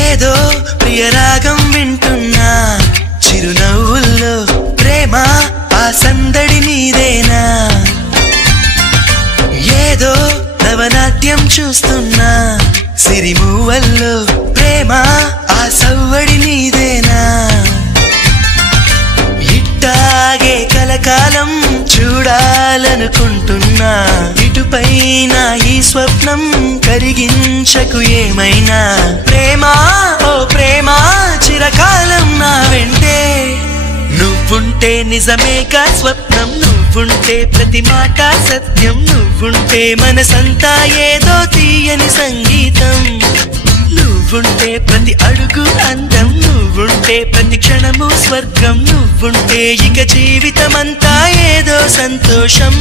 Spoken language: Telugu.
ఏదో ప్రియరాగం వింటున్నా చిరునవ్వుల్లో ప్రేమ ఆ సందడి నీదేనా ఏదో నవనాట్యం చూస్తున్నా సిరిమూవల్లో ప్రేమ ఆ సవ్వడి నీదేనా ఇట్టాగే కలకాలం చూడాలనుకుంటున్నా ఇటుపైన ఈ స్వప్నం కరిగించకు ఏమైనా ప్రేమ ఓ ప్రేమ చిరకాలం నా వెంటే నువ్వుంటే నిజమేగా స్వప్నం నువ్వుంటే ప్రతి మాట సత్యం నువ్వుంటే మనసంతా ఏదో తీయని సంగీతం నువ్వుంటే ప్రతి అడుగు అందం నువ్వుంటే ప్రతి క్షణము స్వర్గం నువ్వుంటే ఇక జీవితమంతా ఏదో సంతోషం